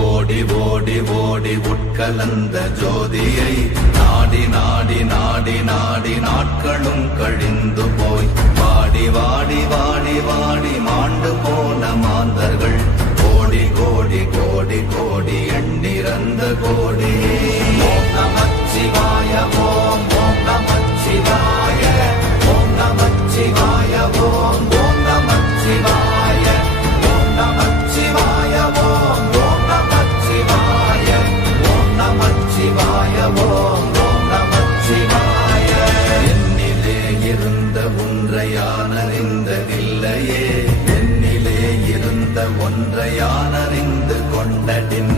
ஓடி ஓடி ஓடி உட்கலந்த ஜோதியை நாடி நாடி நாடி நாடி நாட்களும் கழிந்து போய் வாடி வாடி வாடி வாடி மாண்டு போன மாந்தர்கள் கோடி கோடி கோடி கோடி எண்ணிறந்த கோடி. ஓம் நமச்சிவாய ஓம் ஓம் நமச்சிவாய ஓம் நமச்சிவாய ஓம் ஓம் நமச்சிவாய ஓம் நமச்சிவாய ஓம் ஓம் நமச்சிவாய ஓம் நமச்சிவாய ஓம் ஓம் நமச்சிவாய. என்னிலே இருந்த ஒன்றை யான் அறிந்ததில்லையே, என்னிலே இருந்த ஒன்றை யான் அறிந்து கொண்டடின்